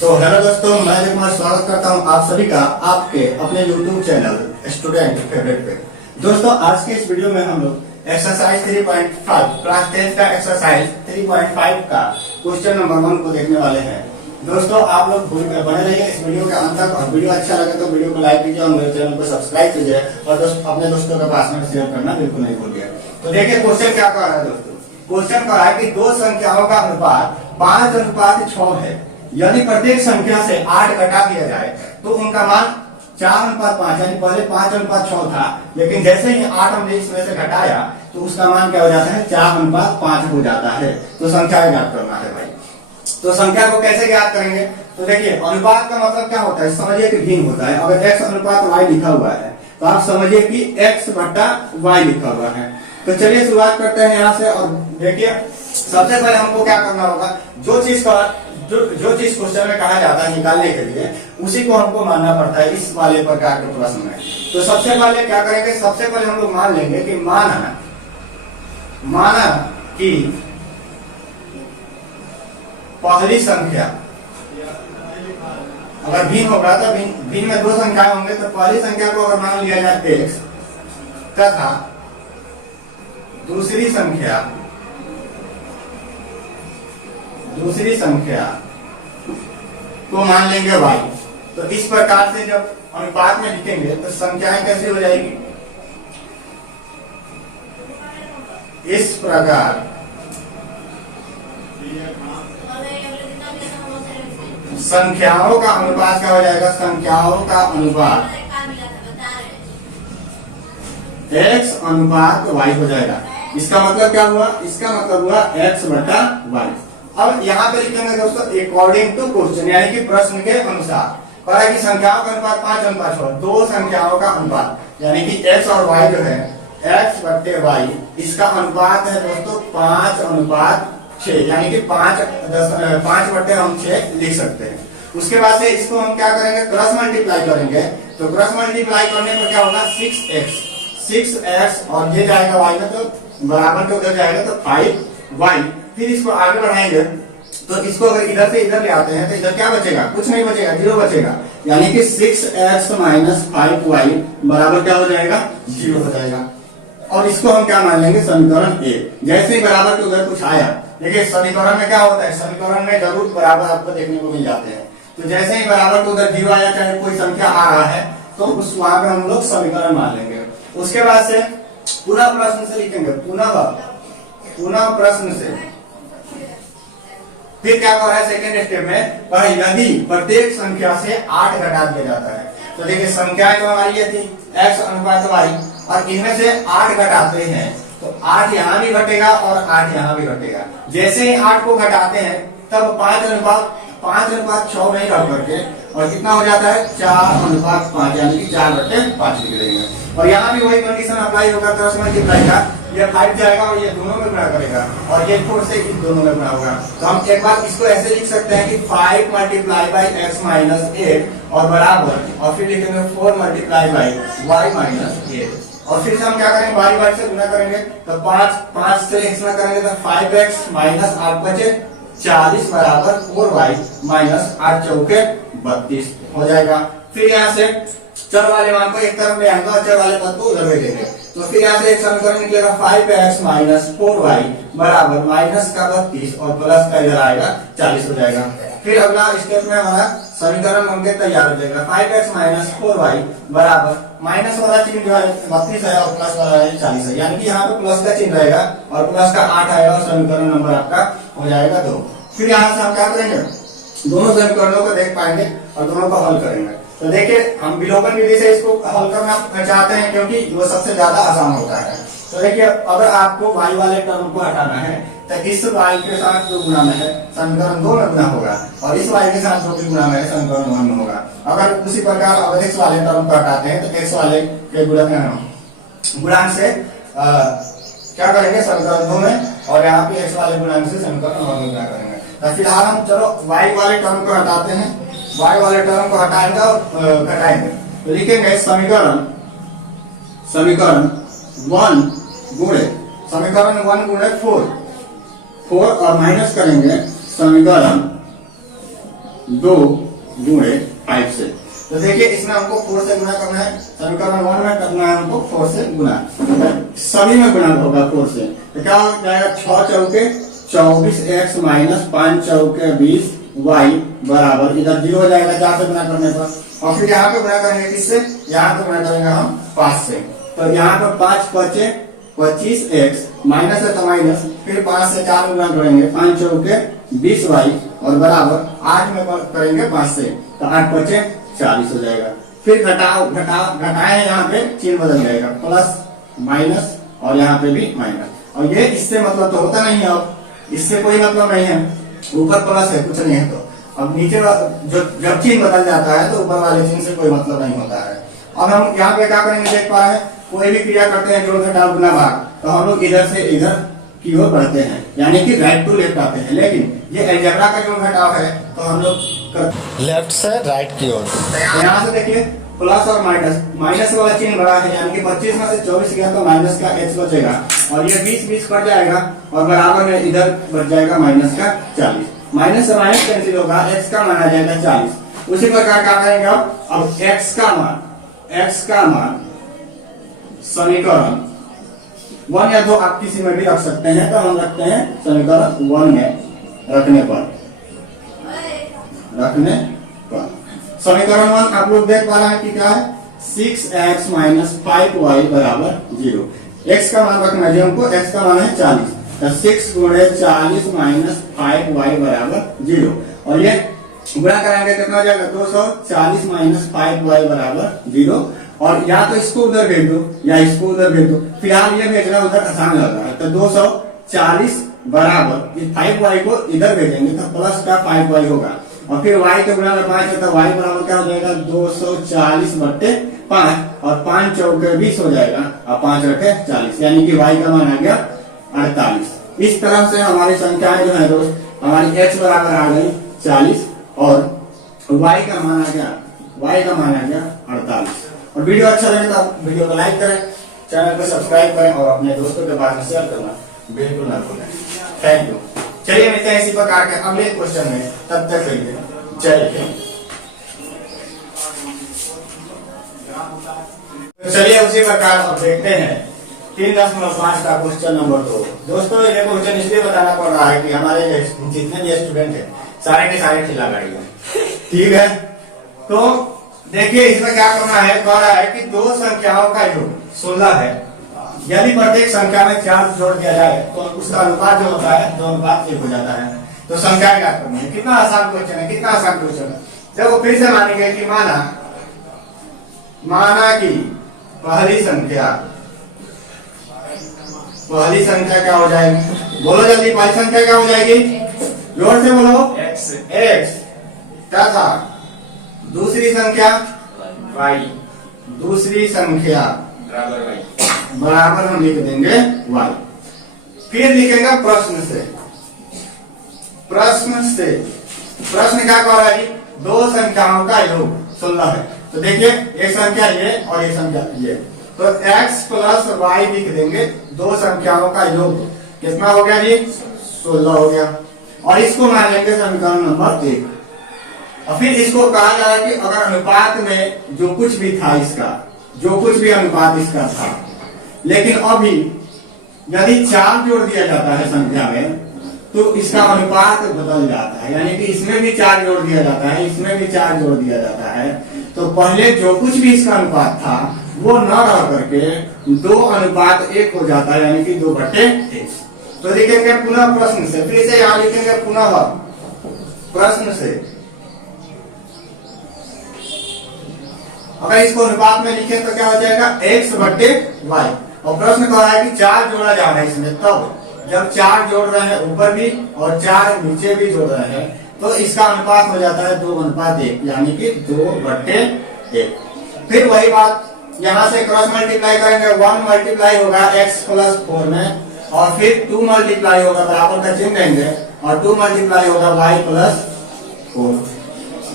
तो हेलो दोस्तों, मैं अजय कुमार स्वागत करता हूं आप सभी का आपके अपने YouTube चैनल स्टूडेंट फेवरेट पे। दोस्तों, आज के इस वीडियो में हम लोग एक्सरसाइज 3.5 क्लास 10 का एक्सरसाइज 3.5 का क्वेश्चन नंबर 1 को देखने वाले हैं। दोस्तों, आप लोग बने रहिए इस वीडियो के अंत तक, और वीडियो अच्छा लगे तो वीडियो को लाइक कीजिए और मेरे चैनल को सब्सक्राइब कीजिए और अपने दोस्तों के पास में शेयर करना बिल्कुल नहीं भूलिए। तो देखिए क्वेश्चन क्या कह रहा है दोस्तों। क्वेश्चन कह रहा है कि दो संख्याओं का अनुपात 5:6 है, यदि प्रत्येक संख्या से 8 घटा दिया जाए तो उनका मान 4:5, यानी पहले 5:6 था, लेकिन जैसे ही 8 हमने इसमें से घटाया तो उसका मान क्या हो जाता है, 4:5 हो जाता है। तो संख्या ज्ञात करना है भाई। तो संख्या को कैसे ज्ञात करेंगे? तो देखिए, अनुपात का मतलब क्या होता है, समझिए कि भिन्न होता है। अगर x अनुपात y लिखा हुआ है तो आप समझिए कि x/y लिखा हुआ है। तो चलिए शुरुआत करते हैं यहाँ से। और देखिए, सबसे पहले हमको क्या करना होगा, जो चीज क्वेश्चन में कहा जाता है निकालने के लिए, उसी को हमको मानना पड़ता है इस वाले प्रकार के प्रश्न में। तो सबसे पहले क्या करेंगे, सबसे पहले हम लोग मान लेंगे कि माना कि पहली संख्या अगर भिन्न होगा तो भिन्न में दो संख्याएं होंगे, तो पहली संख्या को अगर मान लिया जाए x तथा दूसरी संख्या को मान लेंगे y। तो इस प्रकार से जब अनुपात में लिखेंगे तो संख्याएं कैसे हो जाएगी, इस प्रकार संख्याओं का अनुपात क्या हो जाएगा, संख्याओं का अनुपात x/y हो जाएगा। इसका मतलब क्या हुआ, इसका मतलब हुआ x/y। अब यहाँ पे लिखेंगे दोस्तों अकॉर्डिंग टू क्वेश्चन, यानी कि प्रश्न के अनुसार। कह रहा है कि संख्याओं का अनुपात 5:6, दो संख्याओं का अनुपात, यानी कि x और y जो है, x/y, इसका अनुपात है दोस्तों 5:6, यानी कि 5/6 लिख सकते हैं। उसके बाद से इसको हम क्या करेंगे, क्रॉस मल्टीप्लाई करेंगे। तो क्रॉस मल्टीप्लाई करने पर क्या होगा, 6x और ये जाएगा y में, तो बराबर के उधर जाएगा तो 5y। फिर इसको आगे बढ़ाएंगे तो इसको अगर इधर से इधर ले आते हैं तो इधर क्या बचेगा, कुछ नहीं बचेगा, 0 बचेगा, यानी कि 6x - 5y बराबर क्या हो जाएगा, 0 हो जाएगा। और इसको हम क्या मान लेंगे, समीकरण a। जैसे ही बराबर के उधर कुछ आया, देखिए समीकरण में क्या होता है, समीकरण में जरूर बराबर आपको देखने को मिल जाते हैं। तो जैसे ही बराबर के उधर 0 आया, चाहे कोई संख्या आ रहा है, तो उस वहां पे हम लोग समीकरण मान लेंगे। उसके बाद से पुनः प्रश्न से लिखेंगे, पुनः प्रश्न से। फिर क्या कर रहा है सेकेंड स्टेप में, यदि प्रत्येक संख्या से 8 घटा दिया जाता है। तो देखिए संख्या तो हमारी ये थी x/y, और इनमें से 8 घटाते हैं तो 8 यहाँ भी घटेगा और 8 यहाँ भी घटेगा। जैसे ही 8 को घटाते हैं तब 5:6 में रख करके और कितना हो जाता है, 4:5, यानी कि 4/5 लिख देंगे। और यहाँ भी वही कंडीशन अप्लाई होगा, क्रॉस मल्टीप्लाई का, ये 5 जाएगा और ये दोनों में गुणा करेगा, और ये 4 से इन दोनों में गुणा होगा। तो हम एक बार इसको ऐसे लिख सकते हैं कि 5 × x - 8 और बराबर, और फिर लिखेंगे 4 × y - 8। और फिर से हम क्या करेंगे, बारी बारी से गुणा करेंगे। तो 5 से x में करेंगे तो 5x - 8 बचे 40 बराबर 4y - 8 चौके 32 हो जाएगा। फिर यहाँ से चर वाले मान को एक तरफ ले आएंगे और चर वाले पद को उधर ले देंगे। तो फिर यहाँ से एक समीकरण निकलेगा, 5x - 4y बराबर -32 और प्लस का इधर आएगा 40 हो जाएगा। फिर अगला स्टेप में हमारा समीकरण बनके तैयार हो जाएगा, 5x - 4y बराबर माइनस वाला चिन्ह जो है 32 है और प्लस वाला है 40 है, यानी कि यहाँ पे प्लस का चिन्ह रहेगा और प्लस का 8 आएगा और समीकरण नंबर आपका हो जाएगा 2। फिर यहाँ से हम क्या करेंगे, दोनों समीकरणों को देख पाएंगे और दोनों को हल करेंगे। तो देखिए, हम विलोपन विधि से इसको हल करना चाहते हैं क्योंकि वो सबसे ज्यादा आसान होता है। तो देखिए, अगर आपको y वाले टर्म को हटाना है तो इस y के साथ जो गुणा में है समीकरण 2 में गुणा होगा, और इस y के साथ जो भी गुणा में है समीकरण 1 में होगा। अगर उसी प्रकार अगर x वाले टर्म को हटाते हैं तो x वाले के गुणांक से क्या करेंगे, समीकरण 2 में, और यहाँ पे x वाले गुणांक से समीकरण 1 में गुणा करेंगे। तो फिलहाल हम चलो y वाले टर्म को हटाते हैं, y वाले टर्म को हटाएंगे और घटाएंगे। तो लिखेंगे समीकरण 1 गुणे 4 और माइनस करेंगे समीकरण 2 गुणे 5 से। तो देखिए इसमें हमको 4 से गुना करना है, समीकरण 1 में करना है हमको 4 से गुना, सभी में गुना होगा 4 से। तो क्या हो जाएगा 6 चौके 24x माइनस 5 चौके 20y बराबर इधर 0 हो जाएगा 4 से गुना करने पर। और फिर यहाँ पे गुना करेंगे किससे, यहाँ पे गुना करेंगे हम 5 से। तो यहाँ पे 5 बचे 25x माइनस है तो माइनस, फिर 5 से 4 गुना करेंगे 5 चौके 20y और बराबर 8 में करेंगे 5 से, तो 8 बचे 40 हो जाएगा। फिर घटाए यहाँ पे चिन्ह बदल जाएगा, प्लस माइनस और यहाँ पे भी माइनस। और ये इससे मतलब तो होता नहीं है, अब इससे कोई मतलब नहीं है, ऊपर प्लस है कुछ नहीं है। तो अब नीचे जो जब चिन्ह बदल जाता है तो ऊपर वाले चिन्ह से कोई मतलब नहीं होता है। अब हम यहाँ पे क्या करेंगे, देख पा रहे हैं कोई भी क्रिया करते हैं जोड़ घटाव गुना भाग, तो हम लोग इधर से इधर की ओर बढ़ते हैं, यानी कि राइट टू लेफ्ट आते हैं। लेकिन ये अलजेब्रा का जो घटाव है तो हम लोग लेफ्ट से राइट की ओर। यहाँ से देखिए प्लस और माइनस, माइनस वाला चिन्ह बड़ा है, यानी कि 25 में से 24 गया तो माइनस का x बचेगा, और ये 20 कट जाएगा और बराबर में इधर बच जाएगा माइनस का 40। माइनस से माइनस कैंसिल होगा, x का मान आ जाएगा 40। उसी प्रकार क्या करेंगे अब x का मान समीकरण 1 या 2 आप किसी में भी रख सकते हैं, तो हम रखते हैं समीकरण 1 में रखने पर समीकरण 1 आप लोग देख पा रहे हैं कि क्या है, 6x माइनस 5y बराबर 0। x का मान रखना है हमको, x का मान है 40, तो 6 गुणे 40 माइनस 5y बराबर 0। और ये गुणा कराएंगे कितना हो जाएगा, 240 माइनस 5y बराबर 0। और या तो इसको उधर भेज दो या इसको उधर भेज दो, फिलहाल ये भेजना उधर आसान लग रहा है। तो 240 बराबर इस 5y को इधर भेजेंगे तो प्लस का 5y होगा, और फिर y के गुणा में 5 है तो y बराबर क्या हो जाएगा 240 बट्टे 5, और 5 चौके 20 हो जाएगा और 5 रखे 40, यानी कि y का मान आ गया 48। इस तरह से हमारी संख्याएं जो है दोस्त, हमारी x बराबर आ गई 40 और y का मान आ गया 48। और वीडियो अच्छा लगे तो वीडियो को लाइक करें, चैनल को सब्सक्राइब करें और अपने दोस्तों के पास में शेयर करना बिल्कुल ना भूलें। Thank you. चलिए मिलते हैं इसी प्रकार के अगले क्वेश्चन में, तब तक के लिए जय हिंद। चलिए उसी प्रकार अब देखते हैं 3.5 का क्वेश्चन नंबर 2। दोस्तों ये क्वेश्चन इसलिए बताना पड़ रहा है कि हमारे जितने भी स्टूडेंट हैं सारे के सारे ठेला गाड़ी है, ठीक है। तो देखिए इसमें क्या करना है, कह रहा है कि दो संख्याओं का योग 16 है, यदि प्रत्येक संख्या में 4 जोड़ दिया जाए तो उसका अनुपात जो होता है 2:1 हो जाता है। तो संख्या क्या करनी है, कितना आसान क्वेश्चन है, कितना आसान क्वेश्चन है। देखो फिर से मानेंगे कि माना कि पहली संख्या क्या हो जाएगी, बोलो जल्दी, पहली संख्या क्या हो जाएगी, जोर से बोलो, x क्या था, दूसरी संख्या y, दूसरी संख्या बराबर हम लिख देंगे y। फिर लिखेगा प्रश्न क्या कह रहा है, दो संख्याओं का योग 16 है। तो देखिए एक संख्या ये और एक संख्या ये, तो x प्लस y लिख देंगे, दो संख्याओं का योग कितना हो गया जी, 16 हो गया। और इसको मान लेंगे समीकरण नंबर 1। और फिर इसको कहा जा रहा है कि अगर अनुपात में जो कुछ भी था इसका, जो कुछ भी अनुपात इसका था, लेकिन अभी यदि 4 जोड़ दिया जाता है संख्या में तो इसका अनुपात बदल जाता है, यानी कि इसमें भी 4 जोड़ दिया जाता है, इसमें भी 4 जोड़ दिया जाता है। तो पहले जो कुछ भी इसका अनुपात था वो न रह करके 2:1 हो जाता है, यानी कि 2/1। तो लिखेंगे पुनः प्रश्न से, फिर से यहाँ लिखेंगे पुनः प्रश्न से। अगर इसको अनुपात में लिखें तो क्या हो जाएगा, x/y। और प्रश्न कह रहा है कि 4 जोड़ा जा रहा है इसमें, तब जब 4 जोड़ रहे हैं ऊपर भी और 4 नीचे भी जोड़ रहे हैं तो इसका अनुपात हो जाता है 2:1, यानी कि 2/1। फिर वही बात यहाँ से क्रॉस मल्टीप्लाई करेंगे, 1 मल्टीप्लाई होगा x प्लस 4 में, और फिर 2 मल्टीप्लाई होगा, बराबर का चिन्ह देंगे, और 2 मल्टीप्लाई होगा y प्लस 4।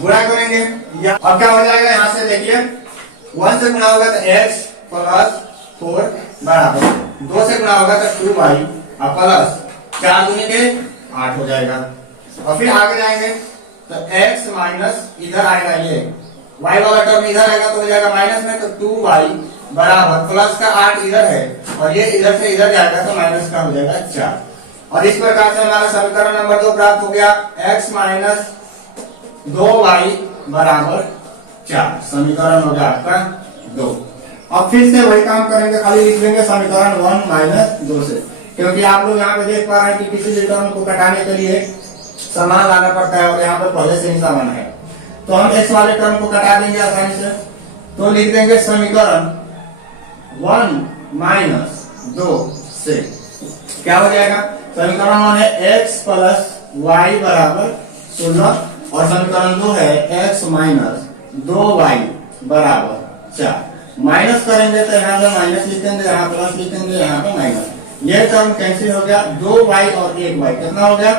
गुणा करेंगे, अब क्या हो जाएगा, यहाँ से देखिए 1 से गुणा होगा तो x प्लस 4 बराबर 2 से गुणा होगा तो 2y और प्लस 4 दूनी के 8 हो जाएगा। और फिर आगे जाएंगे तो x माइनस इधर आएगा, ये y वाला टर्म इधर आएगा तो हो जाएगा माइनस में, तो 2y बराबर प्लस का 8 इधर है और ये इधर से इधर जाएगा तो माइनस का हो जाएगा 4। और इस प्रकार से हमारा समीकरण नंबर 2 प्राप्त हो गया, x माइनस 2y बराबर 4। समीकरण हो गया आपका 2। अब फिर से वही काम करेंगे, खाली लिख देंगे समीकरण 1 माइनस 2 से, क्योंकि आप लोग यहाँ पे देख पा रहे हैं कि किसी भी टर्म को घटाने के लिए समान लाना पड़ता है और यहाँ पर पहले से ही समान है। तो हम x वाले टर्म को घटा देंगे आसानी से, तो लिख देंगे समीकरण 1 माइनस 2 से क्या हो जाएगा, समीकरण 1 है x प्लस y बराबर 16 और समीकरण 2 है x माइनस 2y बराबर 4। माइनस करेंगे तो यहाँ पे माइनस लिखेंगे, यहाँ प्लस लिखेंगे, यहाँ पे माइनस, ये टर्म कैंसिल हो गया, 2y और 1y कितना हो गया,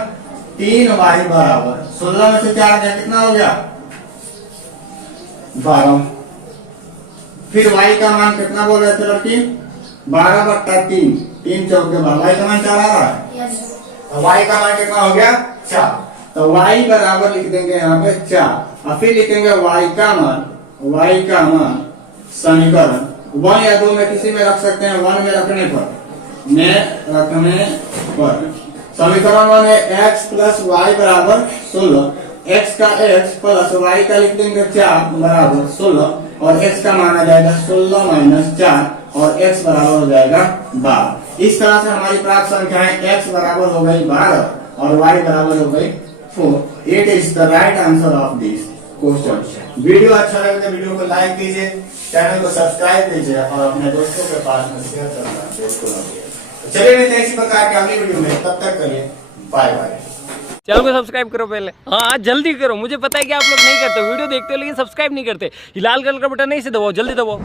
3y बराबर 16 में से 4 गया, कितना हो गया 12। फिर y का मान कितना बोल रहे थे लड़की, 12/3, 3 चौक के बाद y का मान 4 आ रहा है, तो y का मान कितना हो गया 4, तो y बराबर लिख देंगे यहाँ पे 4 और फिर लिखेंगे y का मान समीकरण 1 या 2 में किसी में रख सकते हैं, 1 में रखने पर समीकरण 1 है x प्लस y बराबर 16, x का x प्लस y का लिख देंगे 4 बराबर 16 और x का मान आ जाएगा 16 माइनस 4 और x बराबर हो जाएगा 12। इस तरह से हमारी प्राप्त संख्याएं x बराबर हो गई 12 और y बराबर हो गई 4। It is the right answer of this question. Video अच्छा लगे तो वीडियो को लाइक कीजिए, चैनल को सब्सक्राइब कीजिए और अपने दोस्तों के पास में शेयर करना बिल्कुल ना भूलिए। चलिए मिलते हैं इसी प्रकार के अगली वीडियो में, तब तक करिए बाय बाय। चैनल को सब्सक्राइब करो पहले, हाँ जल्दी करो, मुझे पता है कि आप लोग नहीं करते, वीडियो देखते हो लेकिन सब्सक्राइब नहीं करते। लाल कलर का बटन नहीं से दबाओ, जल्दी दबाओ।